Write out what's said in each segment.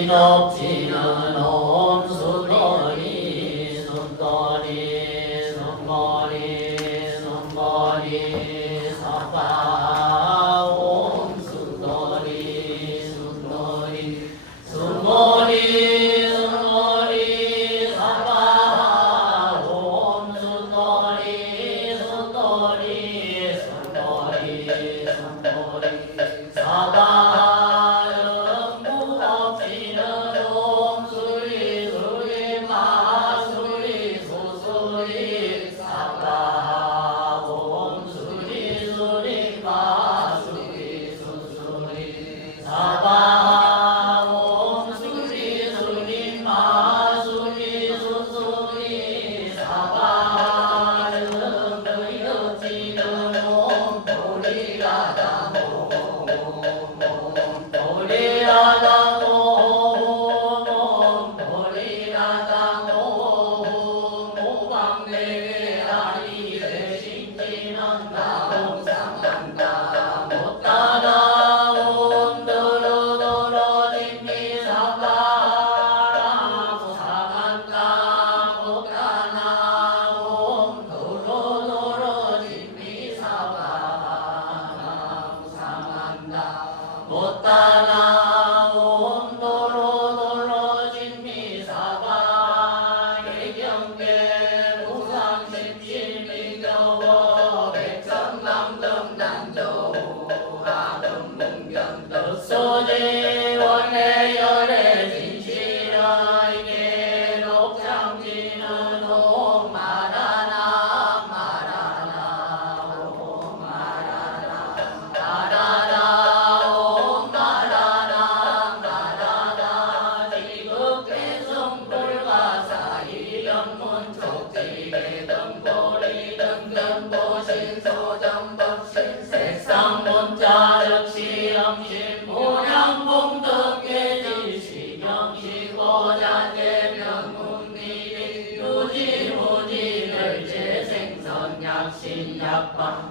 정신없지는 옴순거리 순거리 순거리 순거리 사바 옴순거리 순거리 순거리 순거리 사바 옴순거리 순거리 순거리 순거리 사바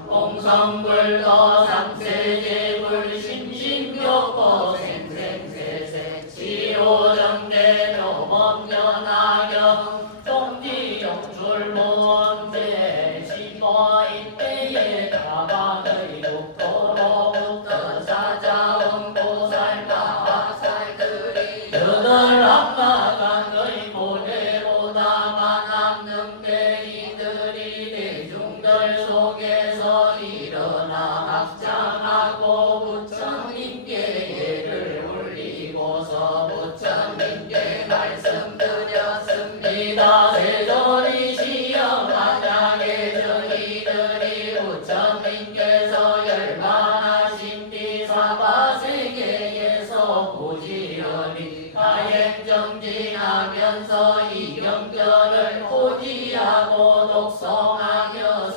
공성불도 삼세제불 심심교포 생생세세 시오정대 교법연하경 종지용출문제 시보인때에 다방의 국토로부터 사자원 고살과 살들이 여덟 악마간의 고대보다 만학능대 이들이 대중들 속에서 일어나 합장하고 부처님께 예를 올리고서 부처님께 말씀드렸습니다. 세존이 시험 만약에 저희들이 부처님께서 열반하신 뒤 사바세계에서 부지런히 다행정진하면서 이 경전을 포기하고 독송하여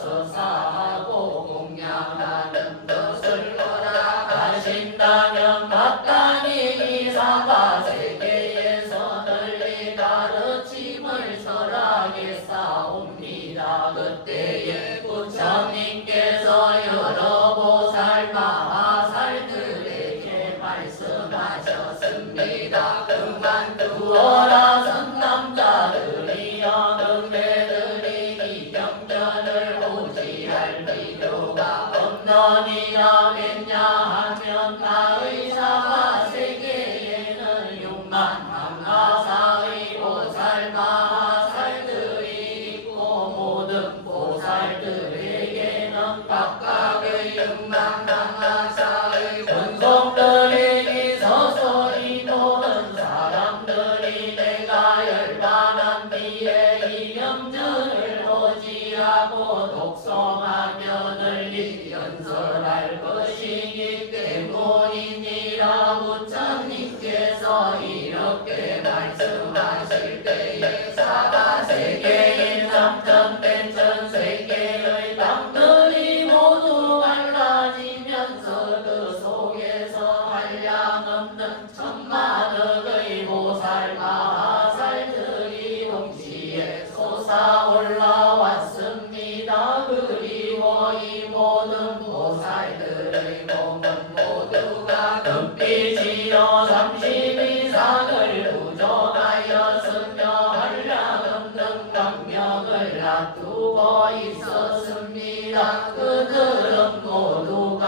각각의 육망강화사의 권속들이 서서히 보는 사람들이 내가 열반한 뒤에 이 명절을 고지하고 독송하며 널리 연설할 것이기 때문이니라. 부처님께서 이렇게 말씀하실 때에 사바세계인 삼천된 천세계의 땅들이 모두 갈라지면서 그 속에서 한량없는 천만억의 보살 마하살들이 동시에 솟아 올라왔습니다. 그리고 이 모든 보살들의 몸은 모두가 금빛이요 32상을 부존하였으며 한량없는 강명을 놔두고 있었습니다. 그들은 모두가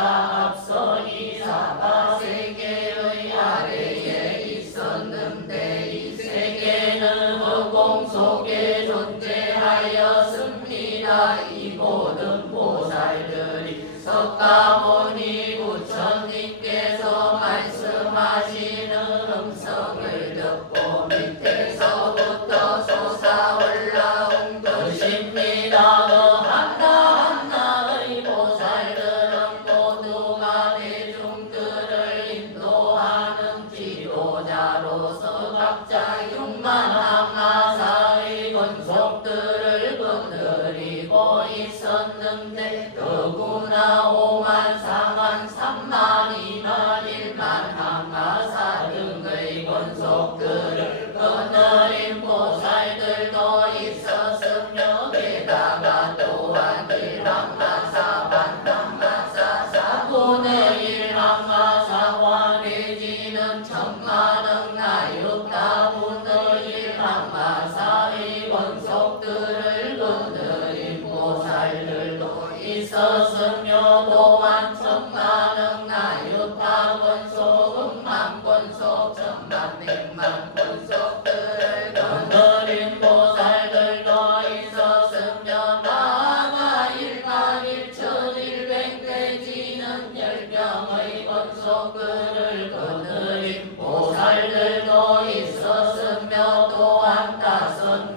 앞서니 사바세계의 아래에 있었는데 이 세계는 허공 속에 존재하였습니다. 이 모든 보살들이 석가모니 부처님께서 말씀하시는 음성을 듣고 밑에서부터 솟아올라온 것입니다. 그 하나하나의 보살들은 모두가 대중들을 인도하는 지도자로서 각자 육만항하사의 권속들을 거느리고 있었는데 더구나 5만 4만 3만 2만 1만 항하사 등의 권속들을 거느린 보살들도 있었으며 게다가 또한 1항하사 반항하사 4분의 1 항하사와 내지는 천만억 나육 4분의 1 항하사의 권속들을 거느린 보살들도 있었으며 또한 천만억 나육 8권속 100,000권속 10,000,000,100,000 권속들을 거느린 보살들도 있었으며 나아가 11,100 내지는 10병의 권속들을 거느린 보살들도 있었으며 또한 5,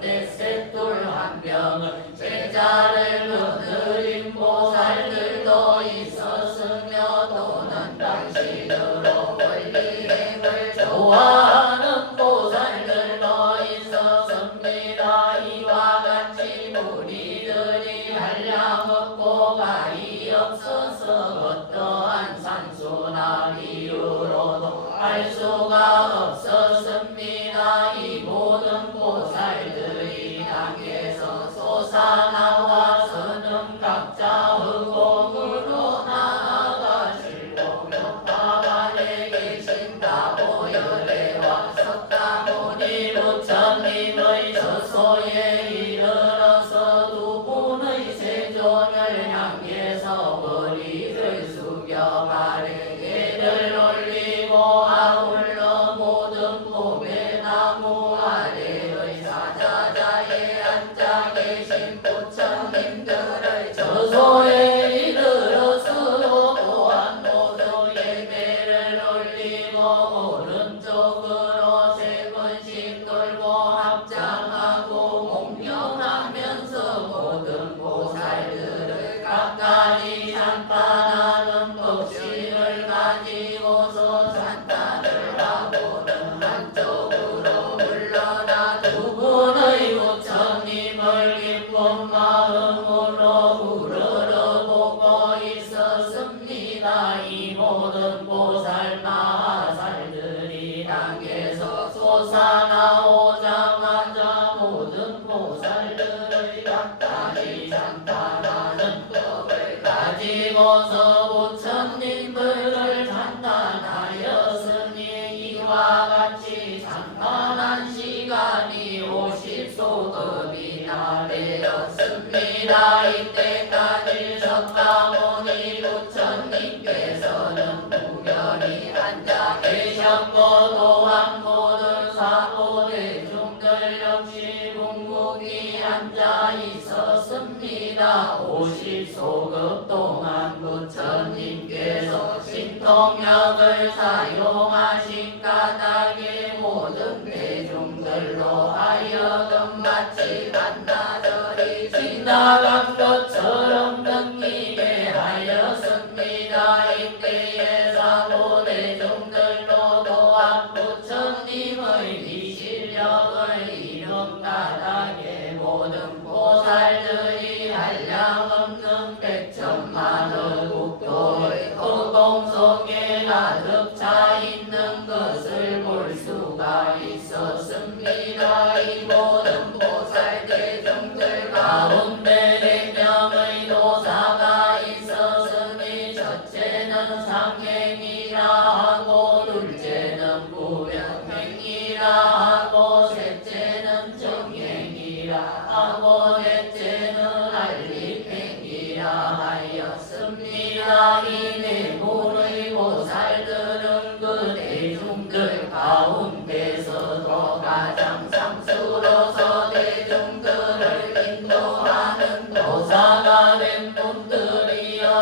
4, 셋, 둘, 1병을 제자를 거느린 보살들도 있었으며 또는 당신으로 원리행을 좋아하는 보살들도 있었습니다. 이와 같이 무리들이 한량없고 가히 없어서 어떠한 산수나 이유로도 알 수가 없었습니다. 이 모든 보살들이 땅에서 솟아나와서는 각자 흑공으로 나아가시고 묘파관에 계신 다보열애와 석가모니 부처님의 저소에 이르러서 두 분의 세존을 향해서 머리를 숙여 발에게를 올리고 아울러 모든 몸의 나무 아래의 사자자에 앉아 계신 부처님들의 저소에 이르러서 또한 모두 예배를 올리고 오른쪽으로 3번씩 돌고 합장하고 공경하면서 모든 보살들을 각각이 찬탄하는 법식을 가지고서 찬탄을 하고는 한쪽으로 물러나 두 분의 부처님을 기쁜 마음으로 우러러보고 있었습니다. 이 모든 보살 마하살들이 땅에서 솟아나오자마자 모든 보살들의 각각이 찬탄하는 법을 가지고서 부처님을 찬탄하였으니 이와 같이 찬탄한 시간이 50소급이나 되었습니다. 이때까지 석가모니 부처님께서는 무견히 앉아 계셨고 또한 모든 사보대중들 역시 궁극히 앉아 있었습니다. 50 소급 동안 부처님께서 신통력을 사용하신 까닭에 모든 대중들로 하여금 마치 반나절이 지나간 것처럼 느끼게 하였습니다. 이때에 사고 대중들도 또한 부처님의 이 실력을 이룬 까닭에 모든 보살들이 한량없는 백천만의 국토의 허공 속에 가득 차 있는 것을 볼 수가 있었습니다. 이 모든 보살 대중들 가운데 100명의 도사가 있었으니 첫째는 상행이라 하고 둘째는 구명행이라 하고 셋째는 정행이라 하고 넷째는 알립행이라 하였습니다. 이 네 분의 보살들은 그 대중들 가운데서도 가장 상수로서 대중들을 인도하는 도사가 된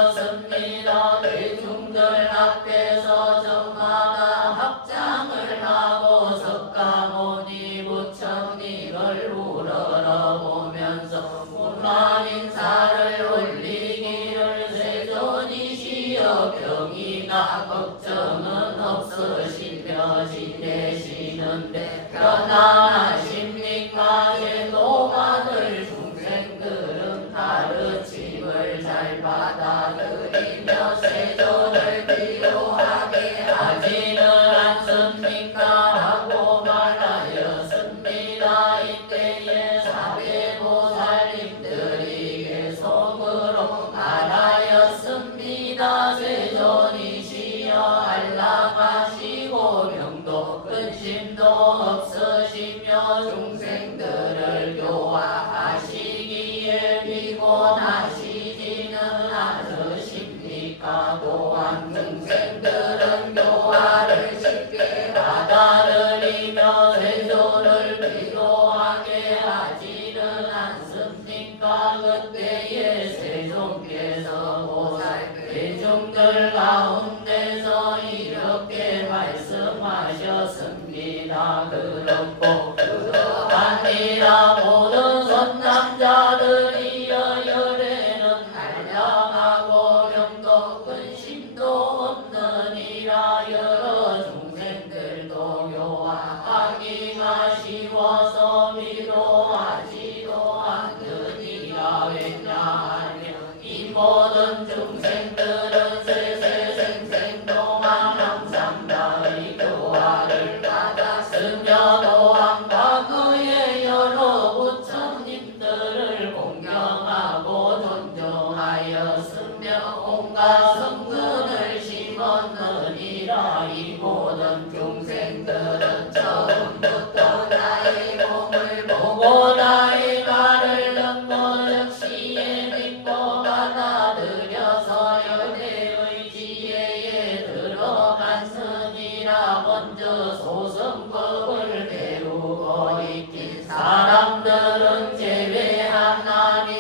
분들이었습니다. 대중들 앞에서 저마다 합장을 하고 석가모니 부처님을 우러러보면서 문안 인사를 올리기를 세존이시여 병이나 걱정은 없으시며 지내시는데 편안하십니까? 제도받을 중생들은 가르침을 잘 받아들이며 세존을 필요하게 하지는 않습니까? 하고 말하였습니다. 이때에 사대보살님들이 계속으로 말하였습니다. 세존이시여 안락하시고 병도 근심도 없으시며 중생들을 교화하시기에 피곤하시지는 않으십니까? 또한 중생들은 교화를 쉽게 받아들이며 세존을 필요하게 하지는 않습니까? 그때에 세존께서 보살 대중들 가운데서 이렇게 말씀하셨습니다. 그렇고 그러하니라 모든 선남자들이여 열에는 한량하고 병도 근심도 없느니라. 여러 중생들도 교화하기가 쉬워서 위로하지도 않으니라. 왜냐하면 이 모든 중생들은 세세생생 동안 항상 나의 교화를 받았으며 또한 과거의 여러 부처님들을 공경하고 존경하였으며 온갖 성근을 심었느니라. 이 모든 중생들은 처음부터 나의 몸을 보고 나의 말을 듣고 즉시에 믿고 받아들여서 여대의 지혜에 들어갔으니라. 먼저 소승법을 배우고 익힌 사람들은 제외하나니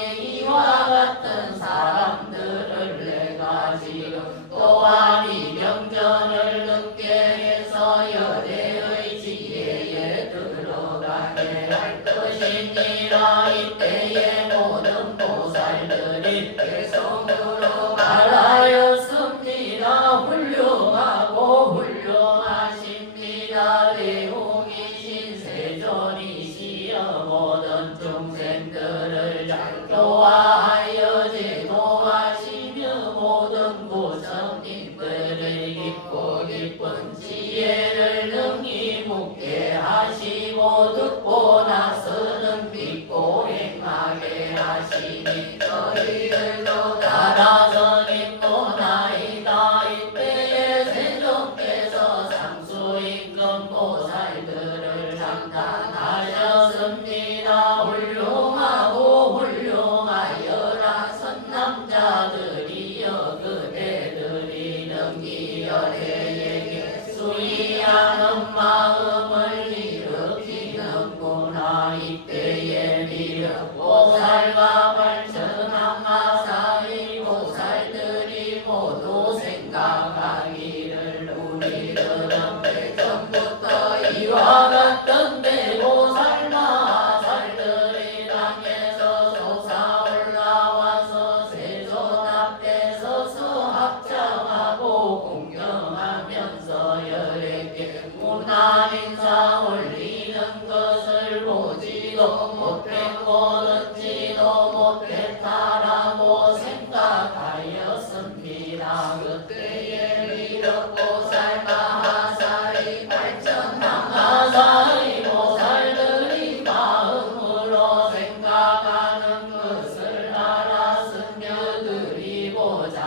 이와 같은 사람들을 내가 지금 또한 이 명전을 듣게 해서 여대의 지혜에 들어가게 할 것이니라. 이때에 모든 보살들이 계속으로 말하였습니다. 훌륭하고 훌륭하십니다. 대웅이신 세존이시여 모든 중생들을 잘 교화하여 제도하시며 모든 부처님들의 깊고 깊은 지혜를 능히 묻게 하시고 듣고 나서는 믿고 행하게 하시니 저희들도 따라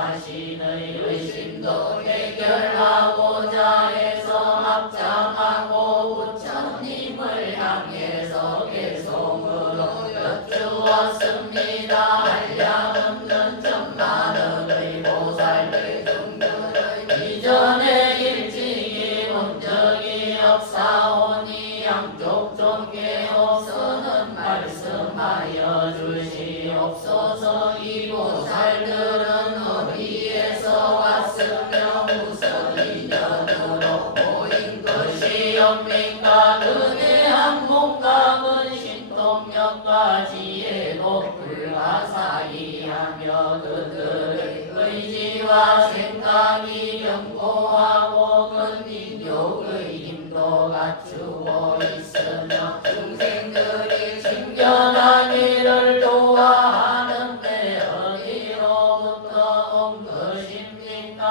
자신의 의심도 해결하고자 해서 합장하고 부처님을 향해서 개송으로 여쭈었습니다. 한량없는 천만의 보살 대중들의 이전에 일찍이 본 적이 없사오니 양쪽 종계 없어는 말씀하여 주시옵소서. 이 보살들은 어디에서 왔으며 무슨 인연으로 모인 것이옵니까? 그대한 몸과 신통력까지에도 불가사의하며 그들의 의지와 생각이 견고하고 근인욕의 힘도 갖추고 있으며 중생들이 친견한 일을 좋아하는데 어디로부터 온 것입니까?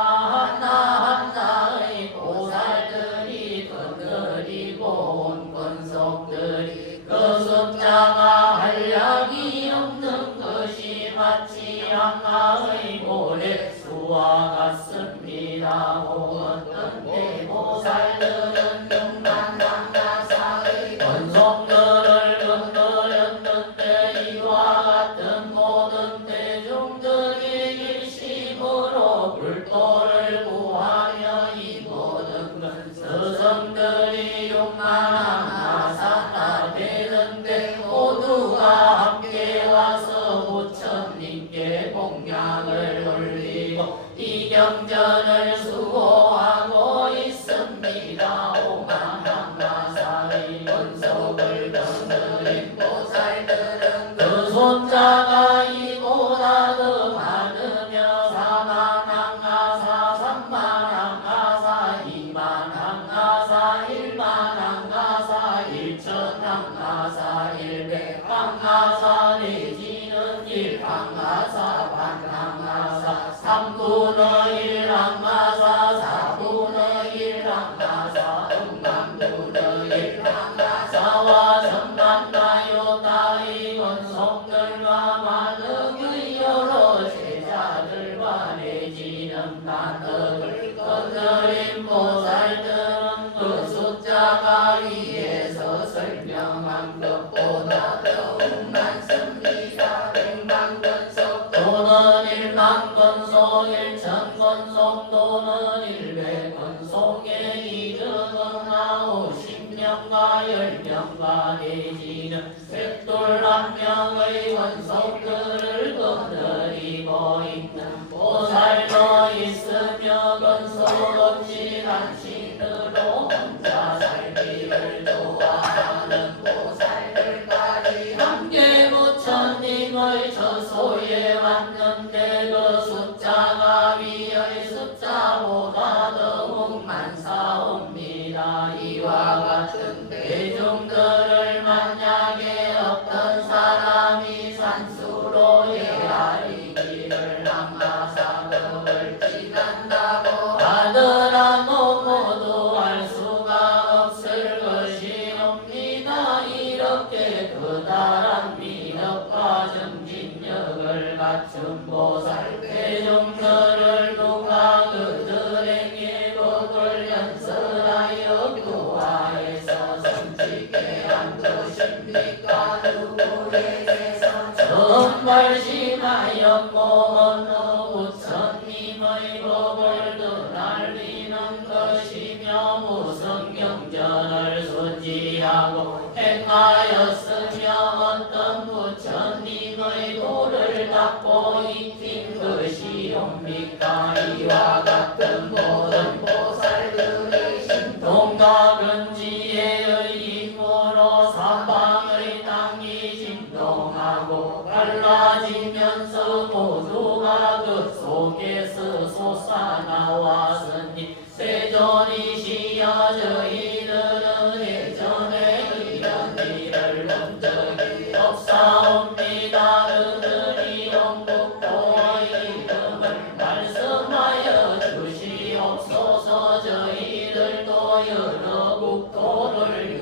하나하나의 보살들이 건드리고 온 권속들이 그 숫자가 한량이 없는 것이 마치 양아의 모래수와 같습니다. 어떤 대보살들은 용만한가사의 권속들을 건드렸는데 이와 같은 모든 대중들이 일심으로 불도를 구하며 이 모든 스승들이 용만한 가사가 되는데 모두가 함께 와서 부처님께 공양을 올리고 이 경전을 수호하고 있습니다. 오만한가사의 권속을 건드린 보살들은 그 숫자가 이보다 더 많으며 사만한가사, 삼만한가사, 이만한가사, 일만한가사, 일천한가사, 일백한가사 내지는 일한가사, 반한가사, 삼분의 일한가사, 사분의 일한가사, 음만분의 일한가사와 천만가요 따위 권속들과 만능의 여러 제자들과 내지는 만능을 건드린 보살들은 그 숫자가 위에서 설명한 것보다 더욱 많습니다. 백만권속 또는 일만권속, 일천권속 또는 일백권속에 이르거나 50명과 10명과 내지는 백돌 명의 권속들을 건드리고 있는 보살도 있으며 권속 없이 단신으로 혼자 살기를 좋아하는 보살들까지 함께 부처님의 처소에 왔는데 그 숫자가 위의 숫자보다 더욱 많사옵니다. 이와 같은 대중들을 만약에 어떤 사람이 산수로 헤아리기를 항마사급을 지난다고 하더라도 모두 알 수가 없을 것이옵니다. 이렇게 그다란 미덕과 정진력을 갖춘 보살 대중들을 누가 그들에게 법을 연설하여 교화해서 성취케 한 것입니까? 누구에게서 처음 발심하였고 어느 부처님의 법을 더 날리는 것이며 무슨 경전을 순지하고 행하였으며 어떤 부처님의 도를 닦고 익힌 것이옵니까? 이와 같은 모든 보살들의 신통과 근지혜의 힘으로 사방의 땅이 진동하고 갈라지면서 모두가 그 속에서 솟아나왔으니 세존이시여 저희들은 예전에 이런 일을 본 적이 없사옵니다. 그들이 원국도의 이름을 말씀하여 주시옵소서. 저희들도 여러 국도를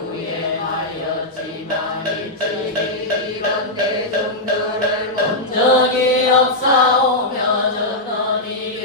유행하였지만 일찍이 이런 대중들을 본 적이 없사오며 저는 이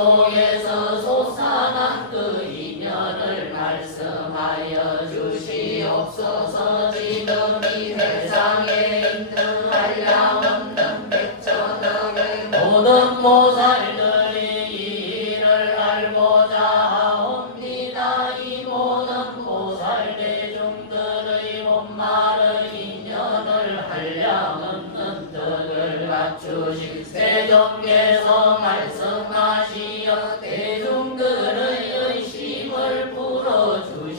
속에서 솟아난 그 인연을 말씀하여 주시옵소서. 지금 이 세상에 있는 한량없는 백천억의 모든 보살들이 이 일을 알고자 하옵니다. 이 모든 보살 대중들의 본말의 인연을 한량없는 덕을 갖추신 세존께서 말씀하시어 대중들의 의심을 풀어주시옵소서.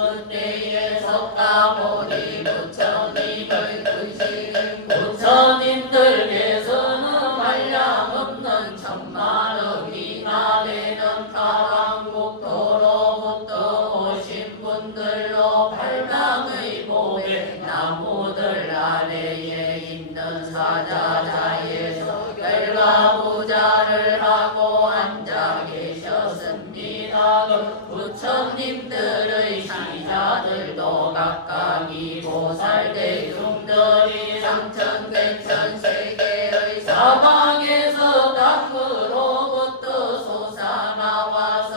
그때에 석가모니 부처님을 드시는 부처님들께서는 한량없는 천만억이나 되는 타방국토로부터 오신 분들로 팔방의 보배 나무들 아래에 있는 사자자에서 결과부자를 하고 앉아 계셨습니다. 그 부처님들의 시자들도 각각이 보살대중들이 상천백천세계의 사방에서 땅으로부터 솟아나와서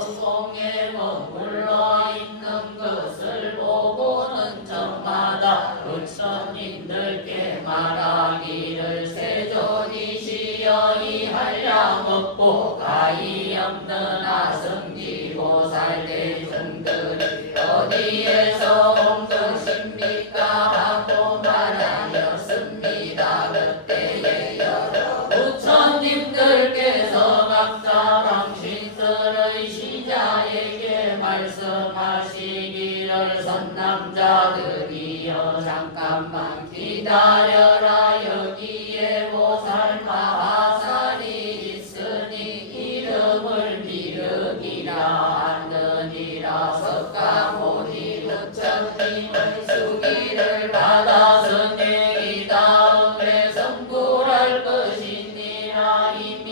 허공에 머물러 있는 것을 보고는 저마다 부처님들께 말하기를 세존이시여 이 한량없고 가히 없는 아승지 보살 대중들이 어디에서 온 것입니까 하고 말하였습니다. 그때에 여러 부처님들께서 각자 당신들의 시자에게 말씀하시기를 선남자들이여 잠깐만 기다려라. 여기에 보살 마하살이 있으니 이름을 미륵이라 하느니라. 석가모니 부처님의 수기를 받았으니 이 다음에 성불할 것이니라. 이미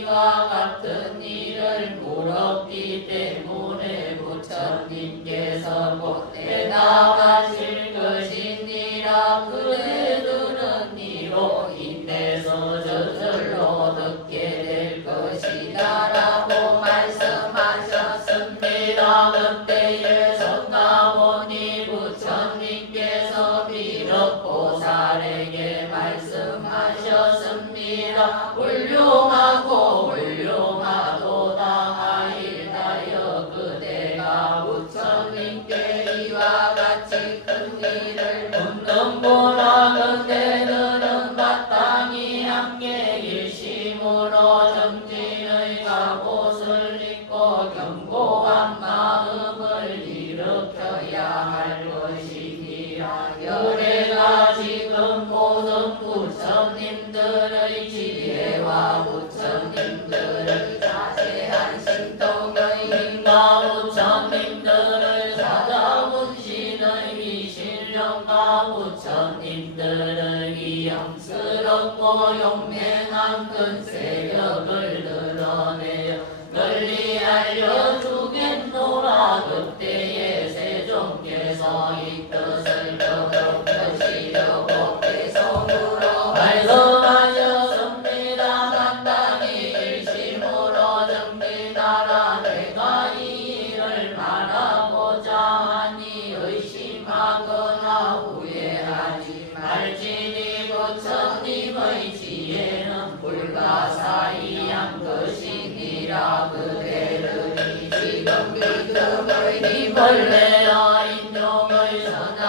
이와 같은 일을 물었기 때문에 부처님께서 곧 대답하실 것이니라. 그대들은 이로 인해서 저절로 듣게 될 것이다 라고 말씀하셨습니다. 그때에 석가모니 부처님께서 비륵보살에게 말씀하셨습니다. 훌륭하고 훌륭하도다. 하일다여 그대가 부처님께 이와 같이 큰 일을 묻는구나. 그대들은 마땅히 함께 일심으로 정진의 갑옷을 입고 견고한 마음을 일으켜야 할 것이니라. 열애가 지금 모든 부처님들의 지혜와 부처님들의 자세한 신통의 힘과 부처님들의 사자분신의 미신령과 부처님들의 위엄스럽고 용맹한 큰 세력을 드러내어 널리 알려주겠노라. 그때에 세존께서 이 뜻을 더욱 펴시려고 배송으로 말씀하셨습니다. 마땅히 일심으로 정진하라. 내가 이 일을 말하고자 하니 의심하거나 후회하지 말지니 부처님의 지혜는 불가사의한 것이니라. 그대들이 지금 믿음의 힘을 내어 인종의 선한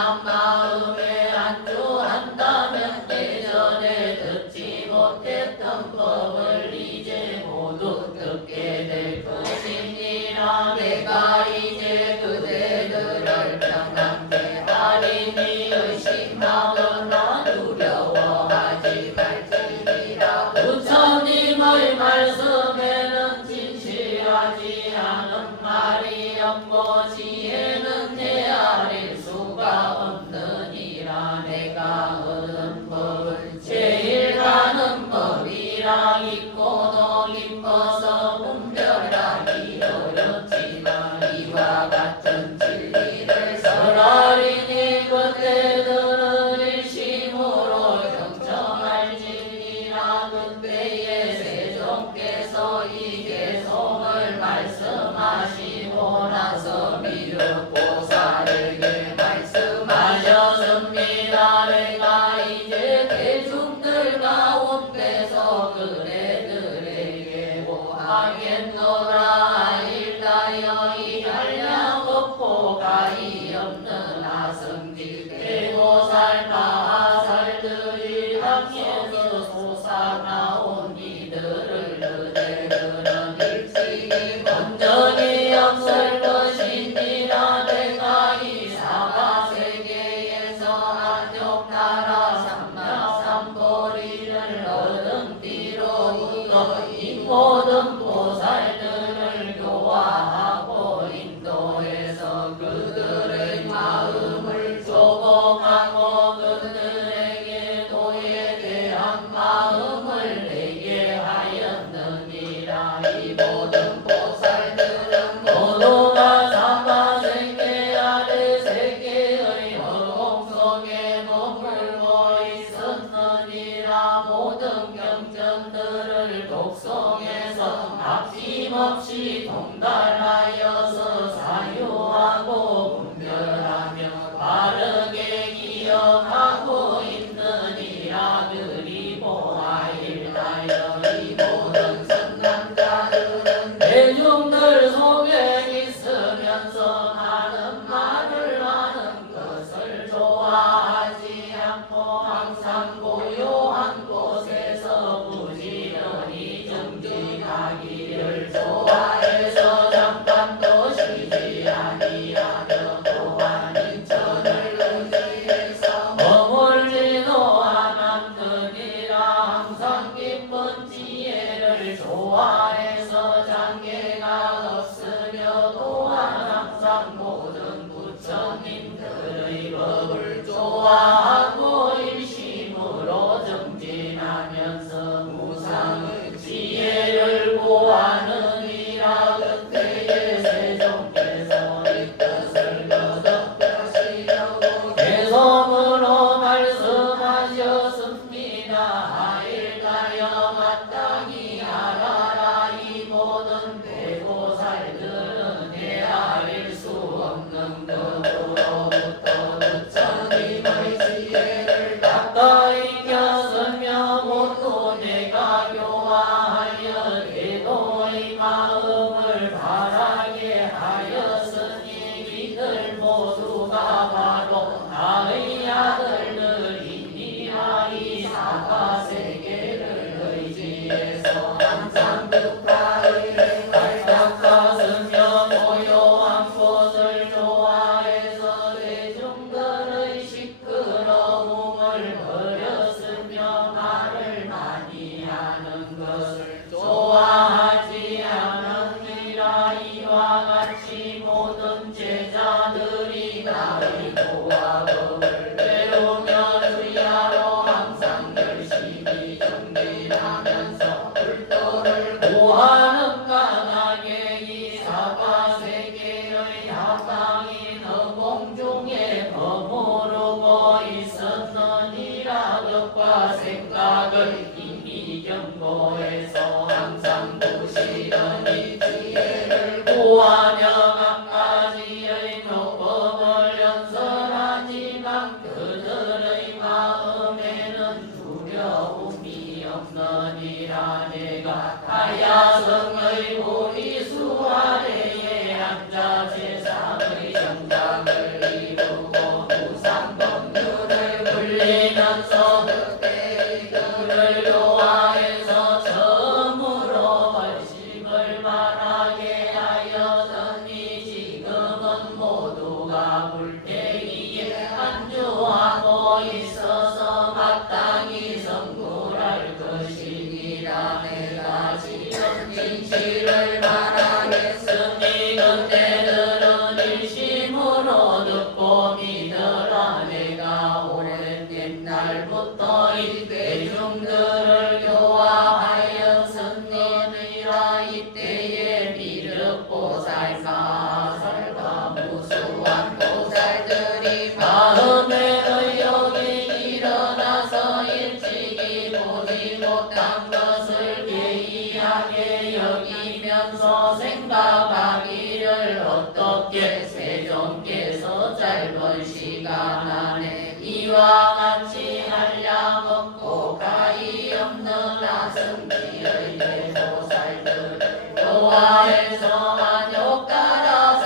짧은 시간 안에 이와 같이 한량 없고 가히 없는 아승기의 대보살들 교화에서만 욕따라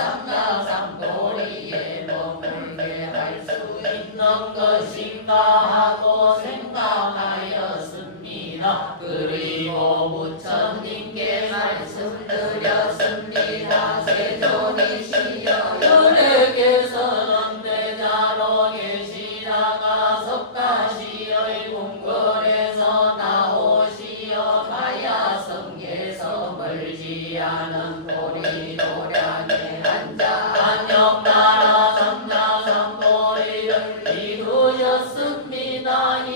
삼가삼고리에 머물게 할 수 있는 것인가 하고 생각하였습니다. 그리고 부처님께 말씀드렸습니다. 세존이시여 연예께서는 대자로 계시다가 석가시의 궁궐에서 나오시어 가야 성계에서 멀지 않은 보리도량에 앉아 안녕나라 삼자삼보리를 이루셨습니다. 이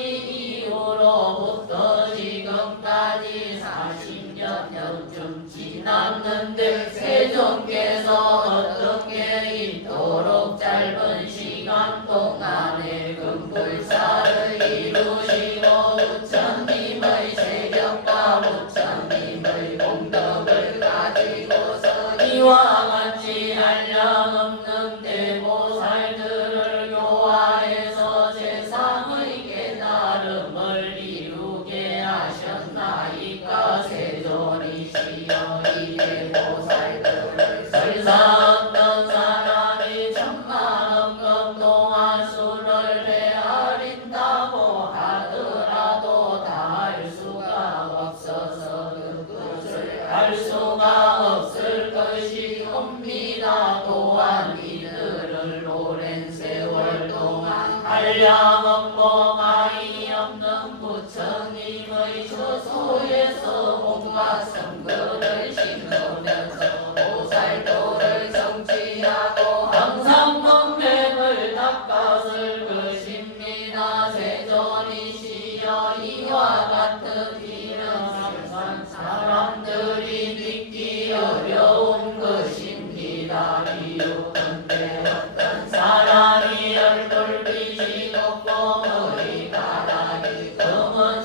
이후로부터 지금까지 40년쯤 지났는데 세존께서 어떻게 이토록 짧은 시간 동안에 금불사를 이루시고 부처님의 세력과 부처님의 공덕을 가지고서 이와 같이 한량없는 대보살들을 교화해서 세상의 깨달음을 이루게 하셨나이까. 세존이시여 이 대보살들을 설사 어떤 사람이 천만원 금동안 수를 헤아린다고 하더라도 다 할 수가 없어서 그것을 할 수가 없을 것이옵니다. 또한 이들을 오랜 세월 동안 한량없고 가히 없는 부처님의 처소에서 온갖 성글을 심으면서 보살도를 성취하고 항상 문맥을 닦았을 것입니다. 세존이시여 이와 같은 일은 항상 사람들이 믿기 어려운 것입니다. 이유건데 어떤 사람이 얼굴빛이 곱고 머리카락이 검은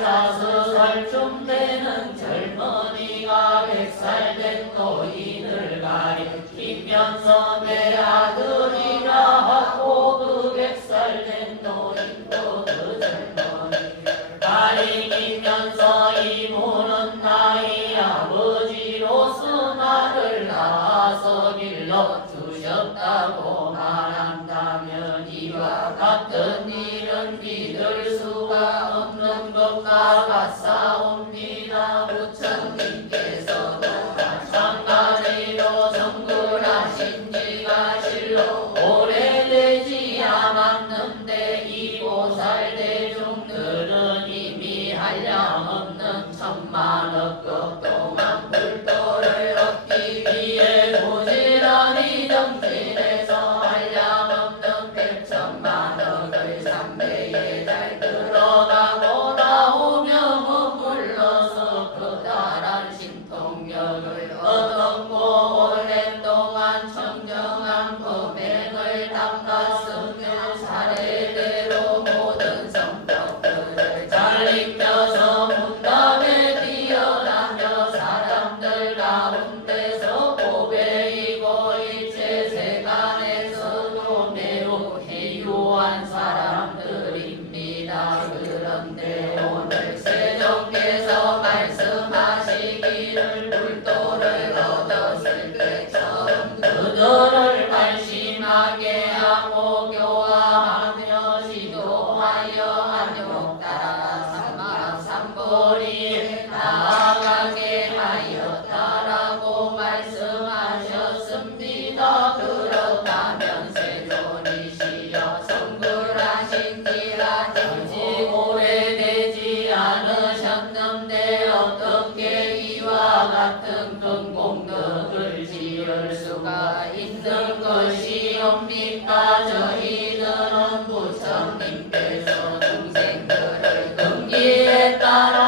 25살쯤 되는 젊은이가 100살 된 노인을 가리키면서 내 아들이라 하고 그 100살 된 노인도 그 젊은이를 가리키면서 이분은 나의 아버지로서 나를 낳아서 길러 주셨다고 말한다면 이와 같은 일은 믿을 수가 없는 것과 같사옵니다. 부처님께서도 마찬가지로 정글하신 지가 실로 오래되지 않았는데 이 보살 대중들은 이미 한량없는 천만억 동안 불도를 얻기 위해 부지런히 정진해서 한량없는 100천만억의 삼배에 잘 들어가고 나오며 머물러서 커다란 신통력을 얻었고 오랫동안 청정한 법행을 닦았으며 사례대로 모든 성격들을 잘 익혀서 문답에 뛰어나며 사람들 가운데서 고배이고 일체 세간에서도 매우 해유한 사람들입니다. 그런데 오늘 세종께서 말씀하시기를 불도를 얻었을 때 처음 그들을 발심하게 하고 교화하며 지도하여 안욕따라 삼보리에 나아가게 하였다라고 말씀하셨습니다. 그렇다면 세존이시여 성불하신지라 정지 오래되지 않으셨는데 어떻게 이와 같은 큰 공덕을 지을 수가 있는 것이옵니까? 저희들은 부처님께서 중생들을 금기에 따라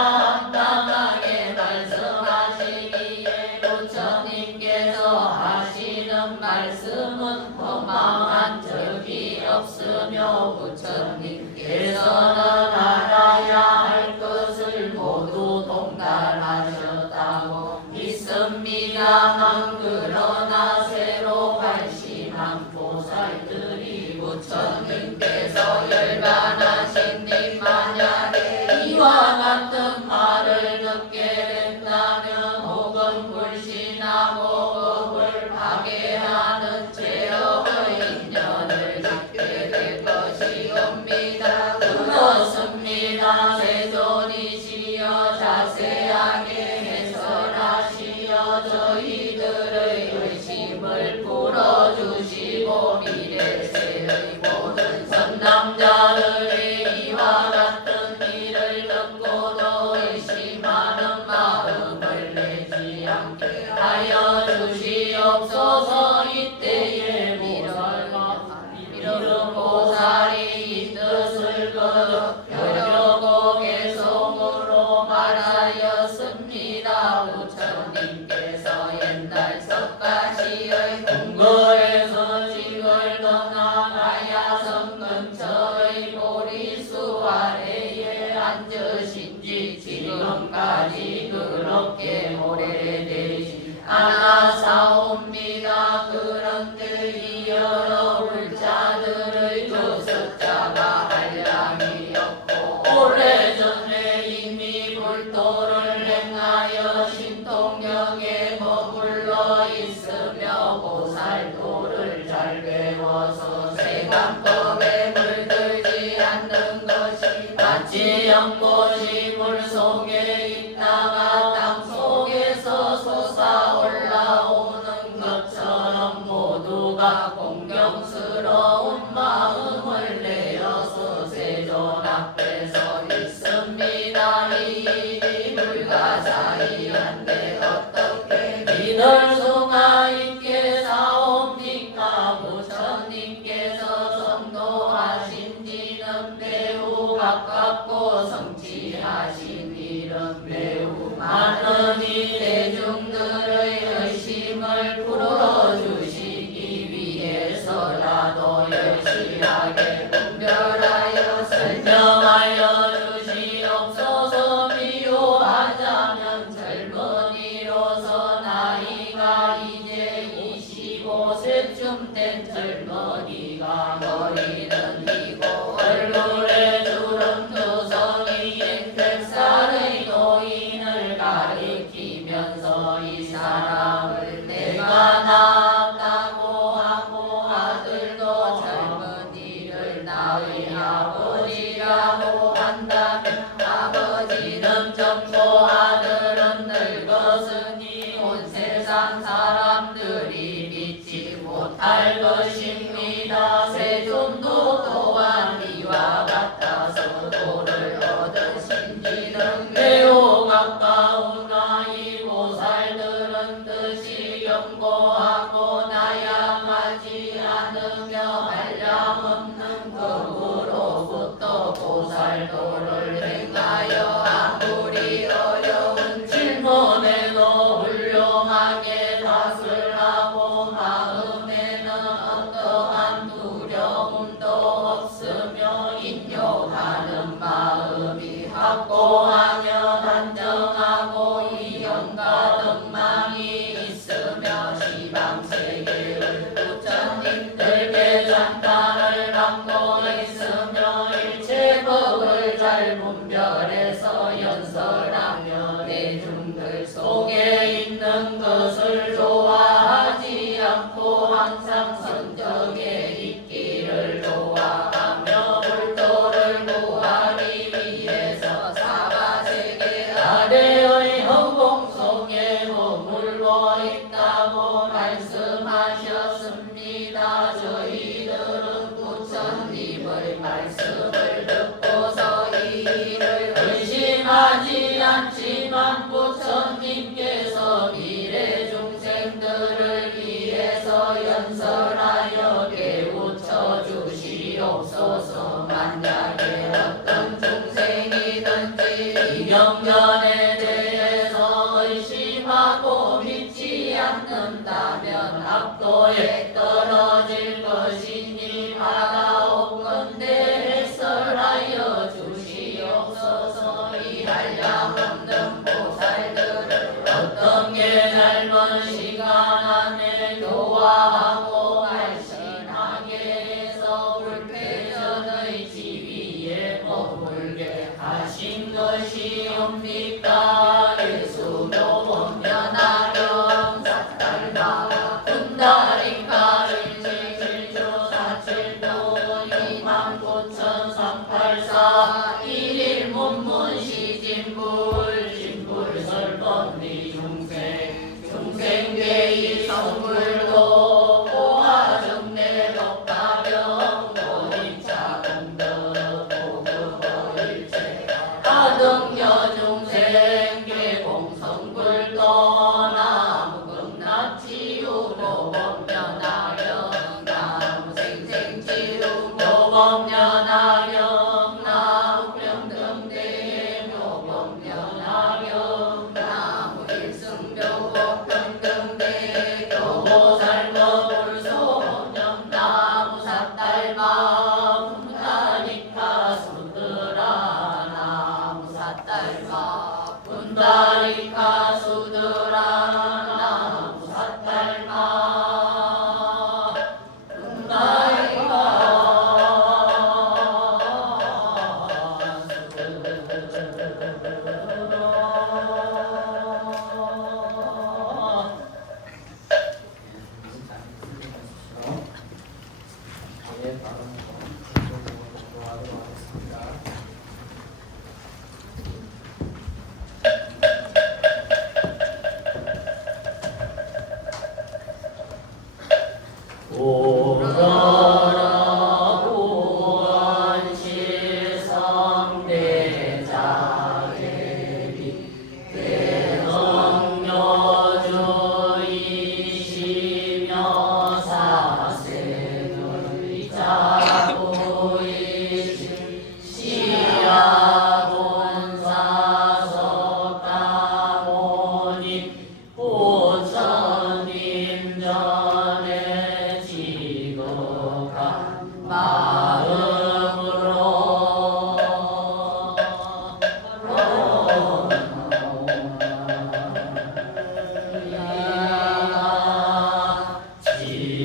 합당하게 말씀하시기에 부처님께서 하시는 말씀은 허망한 적이 없으며 부처님께서는 알아야 할 것을 모두 동달하셨다고 믿습니다만 그러나 새로 발심한 보살들 미래세의 모든 선남자들이 이와 같은 일을 듣고도 의심하는 마음을 내지 않게 하여 주시옵소서. 이때에 보살이 이 뜻을 거듭하려고 개송으로 말하였습니다. 부처님께서 옛날 석가시의 궁궐에서 직을 떠나가야 성 근처의 보리수 아래에 앉으신지 지금까지 그렇게 오래되지 않아사옵니다. 그런데 이 여러 불자들의 그 숫자가 한량이 없고 오래전에 이미 불도를 행하여 신통경에 머물러 있으며 보살도를 잘 배워서 세간법에 물들지 않는 것이 마치 연못이 물속에 있다가 땅속에서 솟아올라오는 것처럼 모두가 공경스러운 마음을 내어서 세존 앞에 서 있습니다. 이 일이 불가사의한데 어떻게 믿을 수가 있겠사옵니까? 부처님께서 성도하신 지는 매우 가깝고 성취하신 일은 매우 많으니 대중들의 의심을 풀어주시기 위해서라도 열심하게 분별하여 설명하여 주시옵소서. 비유하자면 젊은이로서 나이가 이제 25세쯤 된 젊은이가 머리는 이고 얼굴에 주름 두성이 100살의 노인을 가리키면서 이 사람을 내가 낳았다고 하고 아들도 젊은이를 나의 아버지라고 한다면 아버지는 젊고 아들은 늙었으니 온 세상 사람들이 믿지 못할 것입니다. 세존도 또한 이와 같아서 도를 얻으신 지는 매우 가까우나 이 보살들은 뜻이 견고하고 나약하지 않으며 한량없는 법으로부터 보살도를 행하여 아무리 어려운 질문에도 훌륭하게 답을 하고 마음에는 어떠한 두려움도 없으며 인욕하는 마음이 확고하며 단정하고 이연과 덕망이 있으며 시방세계의 부처님들께 잠깐을 받고 있으며 일체법을 잘 분별해서 연설하며 대중들 속에 있는 것을 좋아하지 않고 항상 선정에 있기를 좋아하며 불도를 구하기 위해서 사바세계 아래의 허공 속에 머물고 있다고 말씀하셨습니다. 저희들은 부처님의 말씀을 듣고서 이 일을 의심하지 않지만 부처님께서 미래 중생들을 위해서 연설하여 깨우쳐 주시옵소서. 만약에 어떤 중생이든지 이 경전에 대해서 의심하고 믿지 않는다면 악도에 떨어질 것이니 바라옵건대 해설하여 주시옵소서. 이 한량없는 보살들을 어떤 게 짧은 시간 안에 교화하고 발신하게 해서 불패전의 지위에 머물게 하신 것이옵니까? 예수도 면하렴 사달마 분다리카를 제일조 사칠도 29,384 일일 문문시진불 진불설법리 중생계의 성불도 보화정내 예, 다음 공부하도록 하겠습니다. 오너라 보안실성대자예비 대성여주이시며 사생의 자부이신 시야본사석가모니 부처님 전에 지극한 마음으로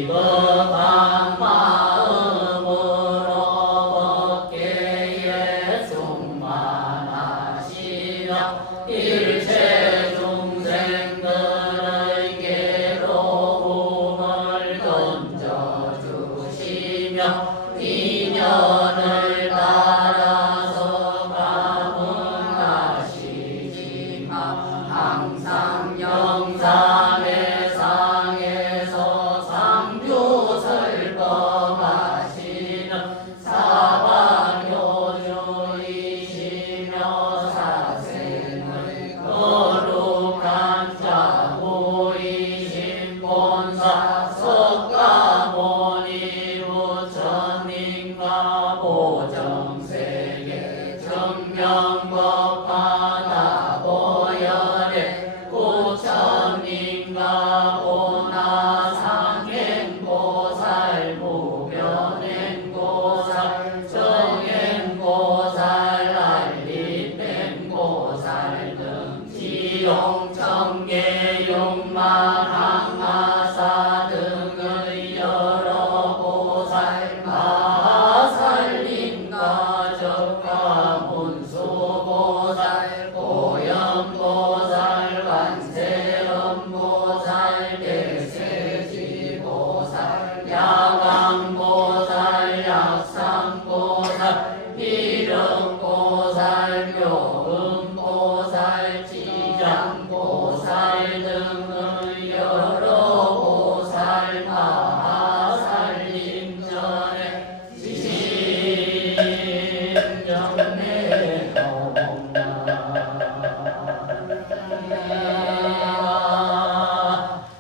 지극한 마음으로 법계에 충만하시며 일체 중생들의 괴로움을 던져주시며 인연을 따라서 가문하시지만 항상 영상의 상에서 상주설법하시는 사방효주이시며 사생의 거룩한 자보이신 본사 석가모니 부처님과 보정세계 정명법하다 보혈에 부처님과 보나상행보살 무변행보살 정행보살 난리행보살 등 지용청계 용만항마사 등의 여러 보살 마살림과 적과 문수보살 보현보살 관세음보살 대세지보살 야광보살 약상보살 비릉보살 묘음보살 지장보살 등의 여러 보살 마살림전에 심정내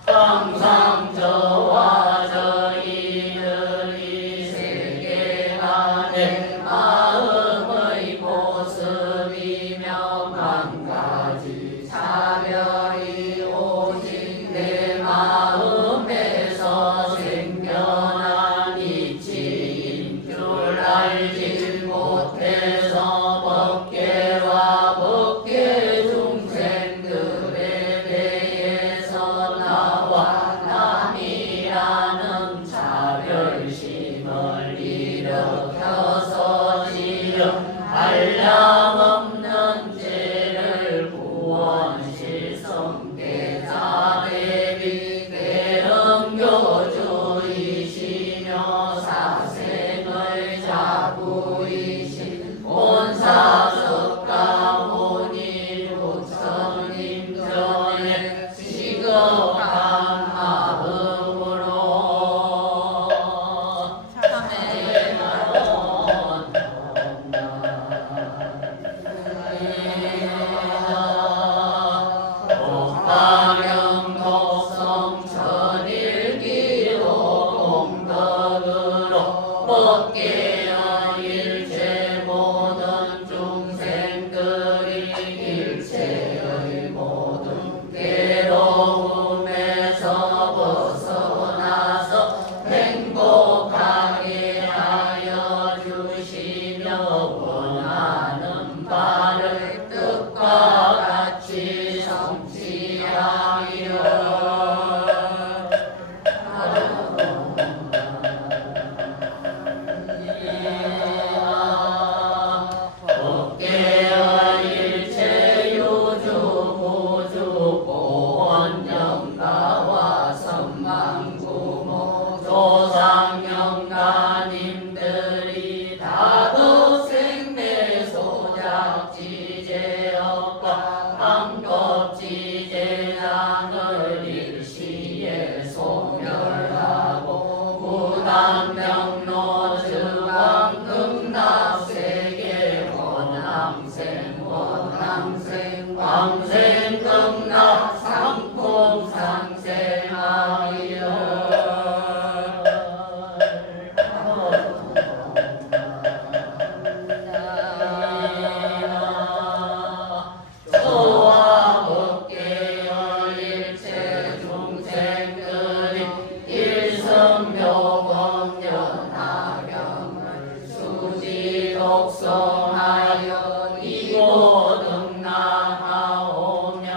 항상 저와 저희들이 세계간의 마음의 모습이며 만 가지 차별이 오직 내 마음에서 생겨난 이치인 줄 알지 못해서 법계와 법계 중생들에 대해서 나와 남이라는 차별심을 일으켜서 지금 한량없는 죄를 구원실성대자 대비 대릉교주이시며 사생의 자부이신 본사석가모니 부처님 전에 지극한 마음으로 옥방영 독성 천일기도 공덕으로 법계의 일체 모든 중생들이 일체의 모든 괴로움에서 벗어나서 행복하게 하여 주시며 원하는 바를 뜻과 같이 성취하여 상생 끝나 상품 상생하여 저와 법계여 일체 중생들이 일성묘법연하경을 수지 독성하여 이고 등락하오며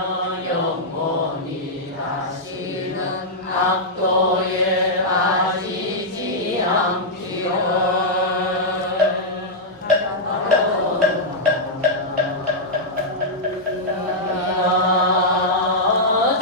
영원히 하시는 악도에 빠지지 않기를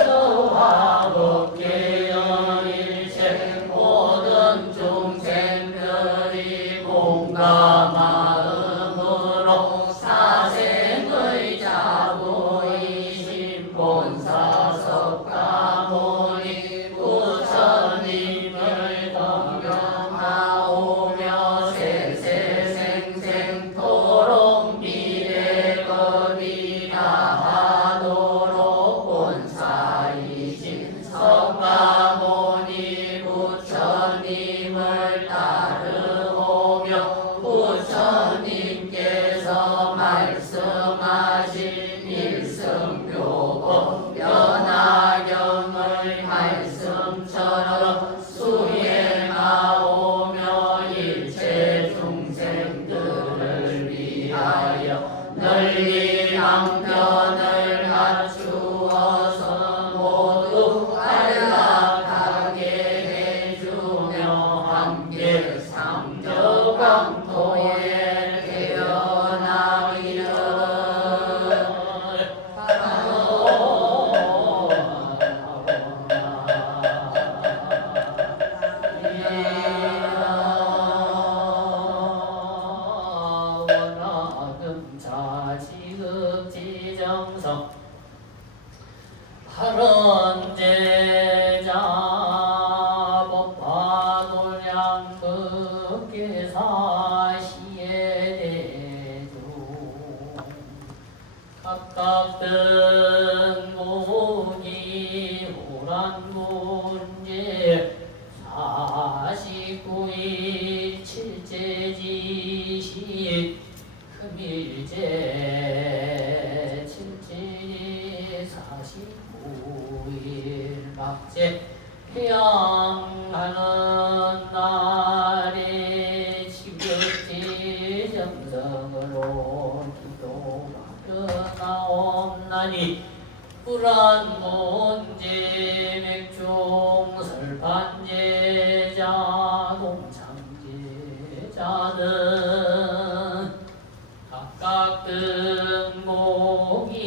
저와 법계여 일체 모든 중생들이 몸과 마음으로 사생의 자부이신 본사석가모니 부처님을 경영하오며 세세생생토록 미래법이 다하도록 본사이신 석가모니 부처님을 따르오며 부처님께서 말씀하신 일승묘법 연하경의 말씀처럼 수행하오며 일체 중생들을 위하여 널리 방편을 갖추어서 모두 안락하게 해주며 함께 상저광토에 태어나기를 원하는 자지극지정성 하런 제자 법화도량 극계사시에 대주 각각 등목이 호란문제 49일 칠제지시 금일제 칠제지 49일 막제 해양하는 날에 지극지 정성으로 기도하려나옵나니 불안문제 맥중설판제자 동창제자는 각각 등목이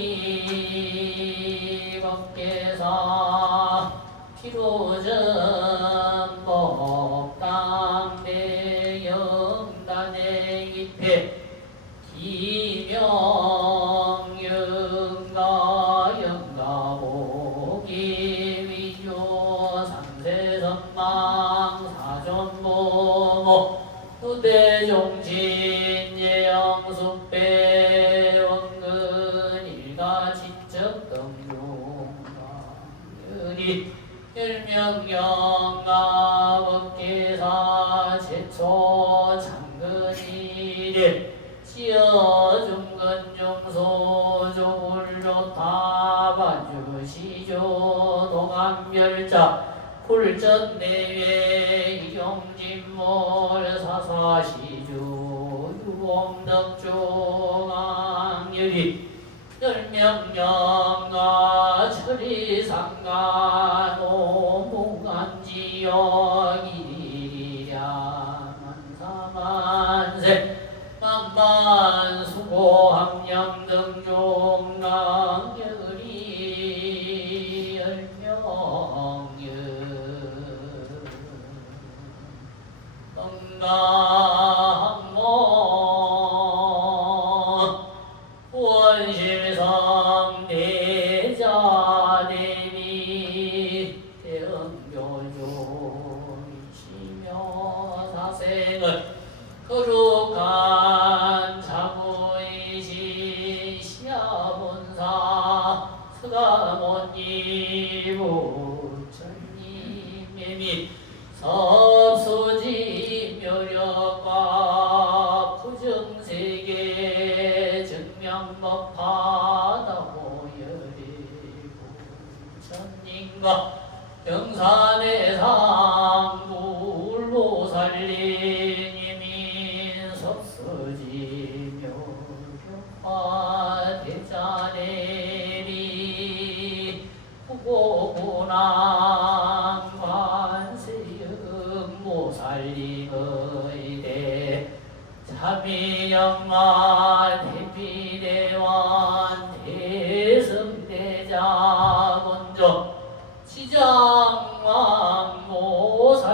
법계사 피로전 법당대 영단의 입회 기명영가 영가보기 위조 상세선망 사전모모 후대종진 예영숙배 원근 일가지적 등용강연이 일명영가 법계사 제초 장근이래 지어중근중소 조울조 타반주시조 동안멸자 굴전내외 이용진몰 사사시주 유om덕조강열이 열명령가 처리상가 노무간지역 일이랴 만사만세 만반수고함령 등종강열이 열명여 건강모 원실성 대자 대비 대응교조이시며 사생을 거룩한 자부이신 시아본사 부처님 부처님의 섭소지 묘력과 부정세계 증명법하다 모여리 부처님과 영산의 상불로 살리님인 섭소지 묘력과 대자내리 후고고난 관세음 모살림의 참미영만 대비대원 대승대자 본조 지장왕 모살림대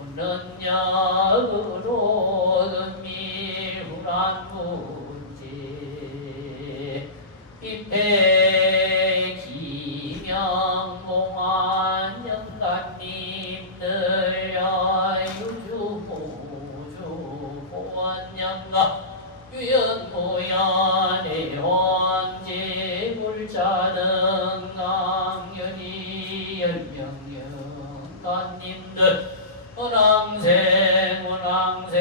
오는 약으로 은밀후란 문제 입회 기명공안 영감님들 유주보주 보안영감 유연무연 애원제 불자등 강연이 열명영감님들 원왕생 원왕생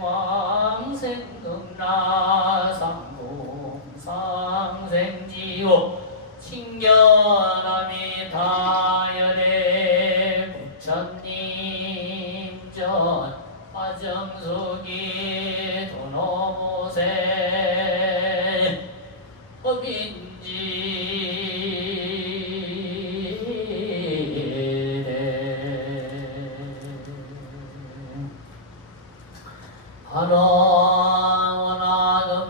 왕생극라상공상생지호 칭견함이 다열의 부처님 전 화정숙이 도노모세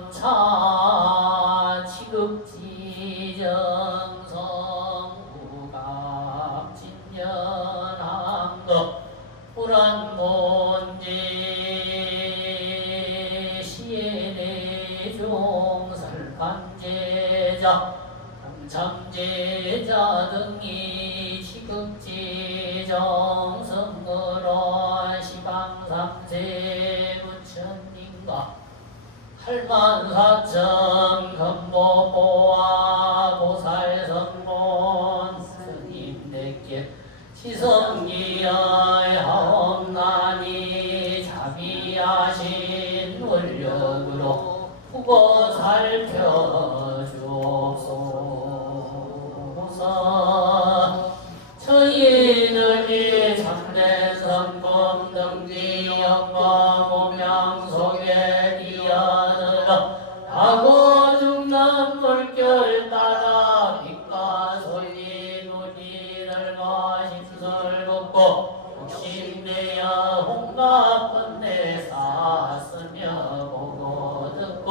하나원하금차 지극지정성우감 진연함거 불안본제 시에내종 살판제자 공참제자 등이 지극지정성으로 시방삼세 부처님과 할만사천 건보보와 보살성론 스님들께 시성기의 하엄난이 자비하신 원력으로 후보 살펴주옵소서. 저희들이 참된 성품 등지 영과 모명 속에 뛰어들어 하고 죽는 물결 따라 빛과 소리 눈이 들고 심술 굽고 욕심내어 홍갑번내 쌓았으며 보고 듣고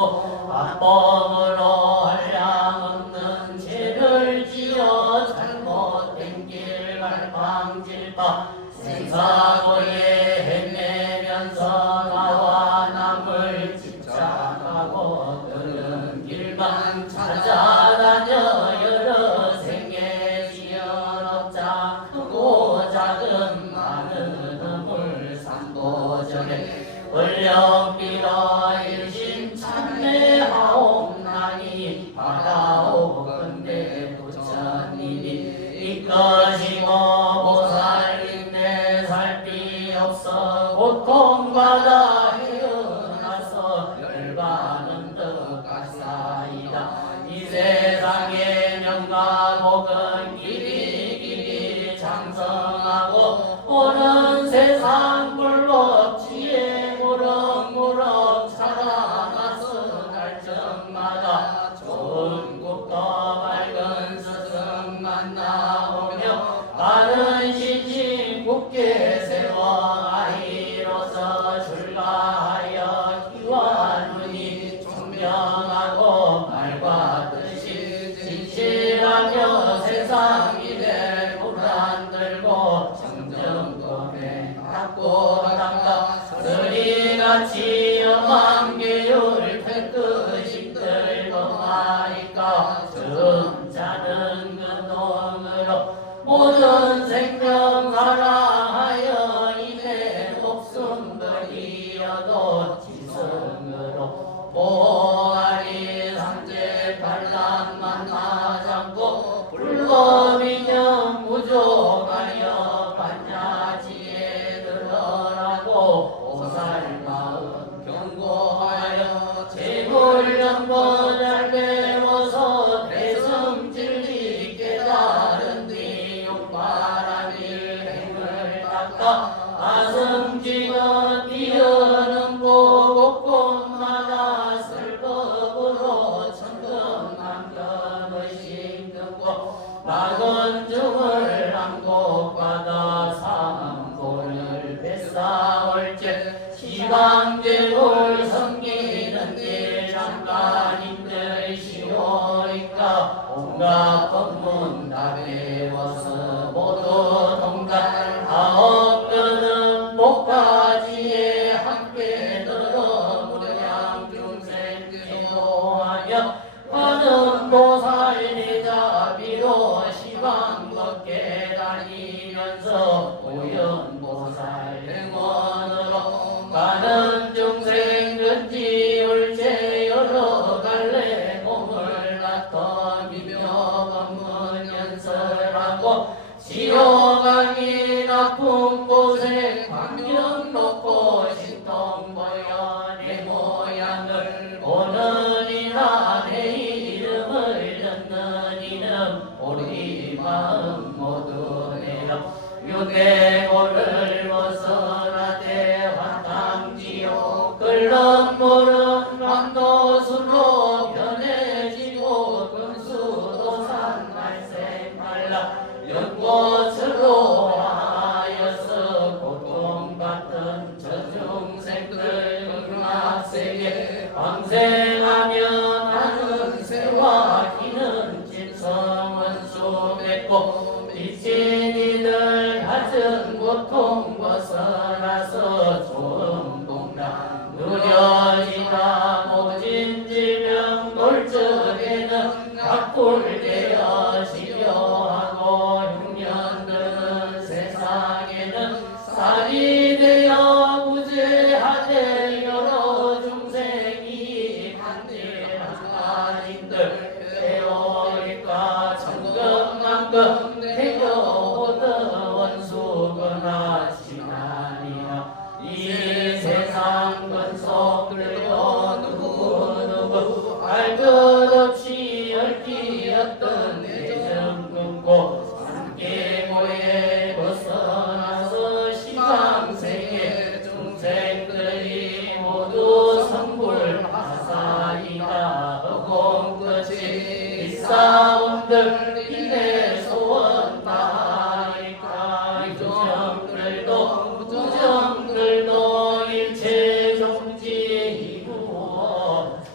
안봉으로 한량 없는 죄를 지어 잘못된 길 갈망질바 생사고에 헤매면서 나와 남을 집착하고 그런 길만 찾아다녀 여러 생에 지어놓자 크고 작은 많은 허물 삼보전에 원령비로 일심 참매하옵나니 바라오건대 부처님이 이것이고 보살님네 살피 없어 고통받아 헤어나서 열반은 덕가사이다. 이 세상의 명과 복은 길이 장성하고 오는 세상 불법지에 무럭무럭 자라나서 날정마다 좋은 국도 맑은 스승만 나오며 바른 신심 굳게 세워 아이로서 출가하여 귀와 눈이 총명하고 말과 뜻이 진실하며 세상 일에 불안 들고 정정법에 닦고 닦아 스리같이 영왕계율 태끝이 들고하니까 점자는 그 돈으로 모든 생명 사랑하여 이내 목숨 버리어도 지성으로 보아리 아승지는 이어는 곳곳마다 슬픔으로 천근만견을 심고 막은 중을 항복받아 삼본을 뱃사올 때 시방제를 섬기는 길 잠깐인들 시오니까 온갖 법문 다 배워서 모두 동달 아홉변은 목가지에 함께 들어 무량 중생 기도하며 하는 보살의 자비로 시방 걷게 다니면서 고연보살 행원으로 많은 중생 근지울체 여러 갈래 몸을 나타미며 법문 연설하고 지어가기 나쁜 곳에 광명 놓고 신통 보여 내 모양을 오늘이나 내 이름을 듣는 이는 우리 마음 모두 내려 유대고를 벗어나 대화탕지요 끌는 물은 왕도술로 변해지고 금수도산 말생말라 연꽃으로 하여서 고통받던 저중생들 극락세계 방생하며 나는 새와 기는 진성은 수백고 미친 이들 가진 고통 벗어나서 좋은 동락 누려지다 모진 질병 놀적에는 각불되어 시려하고 흉년드는 세상에는 살이 되어 무죄하되 여러 중생이 한일한가인들 배워일까 천금만금 태교오던 원수거나 지나니나 이 세상 근속들도 누구 알 것 없이 얽히었던 내정 끊고 삼계고에 벗어나서 시방세계 중생들이 모두 성불하사이다 허공 끝이 이사원들 이내 소원 다하니까 무정들도 일체 종지 이루어지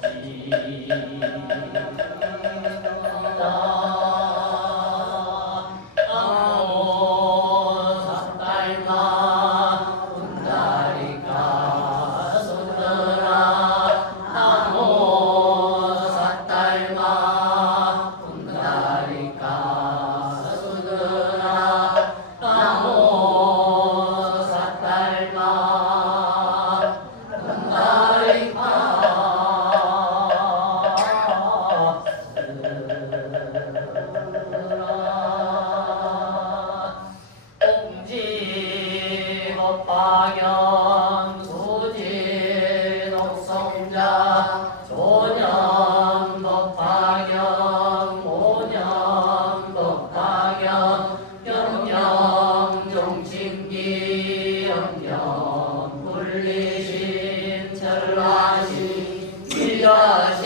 박영 수지 독성자 조념 독박영 오념 독박영 영영 종친기 영영 불리신 절라신 일하신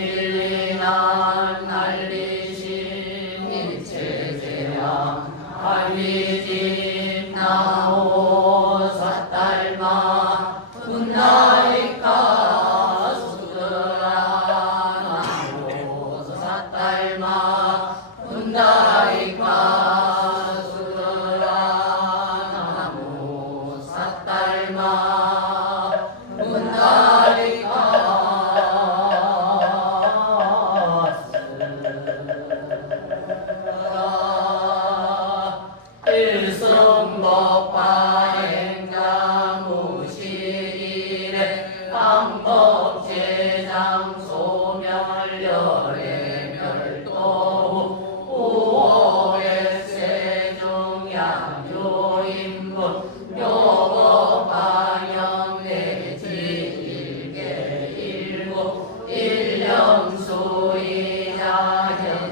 일리난 날리신 일체제양 할미진 나오 사딸마 분나이까 수들아 나오 사딸마 분나이까 수들아 나오 사딸마 분나이까 일성법파행자 무시일에 방법제장 소멸열의 멸도 우호의 세중양조인문 묘법방영 내지 일계 일구 일령수이자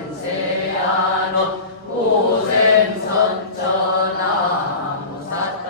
현세안원 우생선천나무사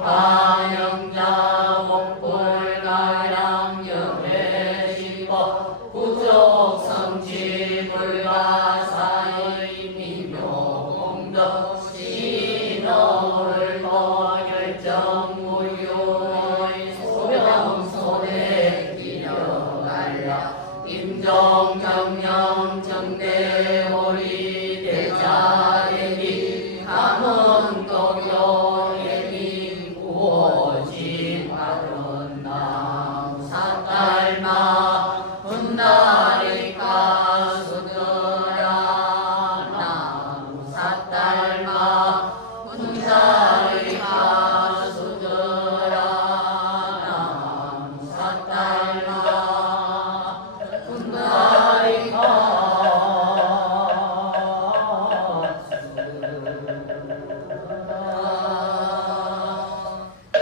반영자 목불가량 영회시법 구족성지 불가사의 미묘공덕 신호를 결정무효의 소명손에 기려갈라 임종정령 정대호리 대자대비 감흥도교예비 구호지 바른 나무 사달마 훗날이가 수더라 나무 사달마 훗날이가 수더라 나무 사달마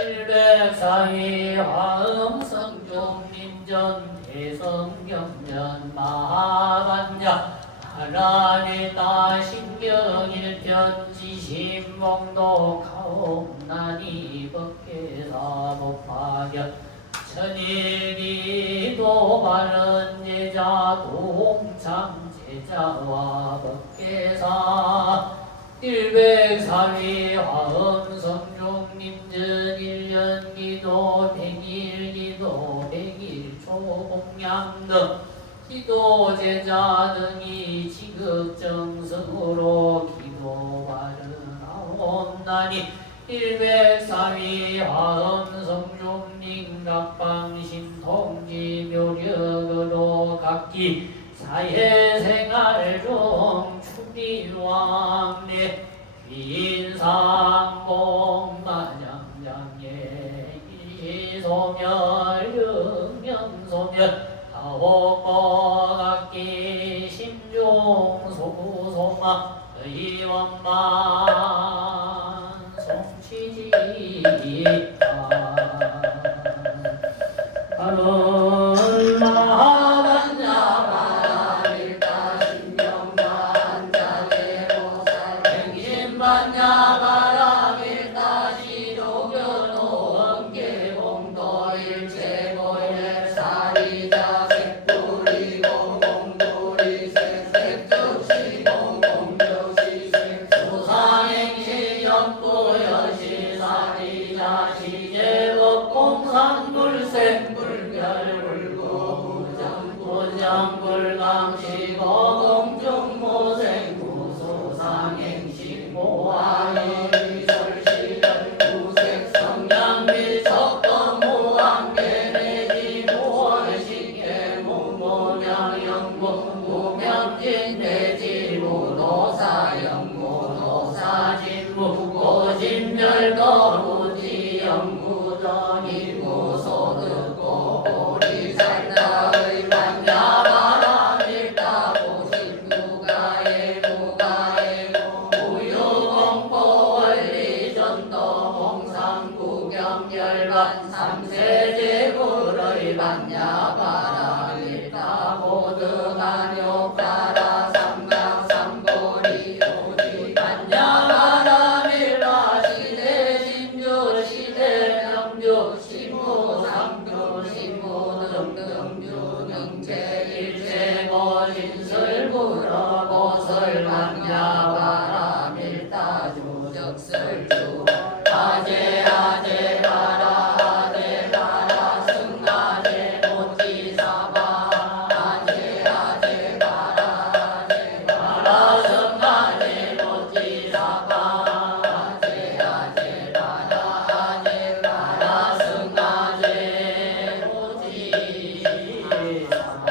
일백사위 화음성종 민전 대성경전 마반자 하란의 따신경일편 지심몽도 가옵나니 법계사 복파견 천일기도 바른 제자 동참 제자와 법계사 일백사위 화엄성종님전 일년기도 백일기도 백일초공양 등 기도 제자 등이 지극정성으로 기도 바르나옵나니 일백사위 화엄성종님 각방신통지 묘력으로 각기 사회생활 중 추리왕래 귀인상공마장장예 일소멸 영명소멸 가옥고 각기 심중 소구소마 의원만 송치지다 바른 마반야바라밀다 신명반자제보살 백신반야바라밀다 시로견호 원계공도 일체보일 사리자 색불이고 공불이 색색적시고 공적시색 수상행시 연구여시 사리자 시제법 공산불생 불별불고 부정불감시고 공중모생 무소상행시 모하이 설시전 구색성량비 척검무한계내지 무월식계 무모명영무 무명진내지 무노사영무 노사진무 고진멸거무지 영무전이 무소득고 보리살다의 반야바라밀다 보신무가에 무가에 무유공포 원리전도 홍상구경열반 삼세제불의 반야바라밀다 보드가뇨가라 삼강삼고리 오지 반야바라밀다 시대심주 시대명주 시무상주 시무등등주 능체일체고 진설불어보설 반야바라밀다주 적설주 아제아제 바라아제 바라 승아제 모지사바 아제아제 바라아제 바라 승아제 모지사바 아제아제 바라아제 바라 승아제 모지사바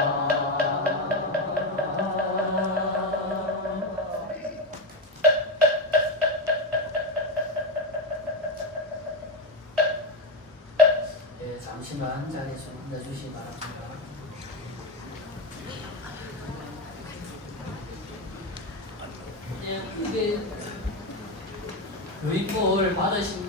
네, 잠시만 자리 좀 앉아주시기 바랍니다. 이게 교육부를 받으신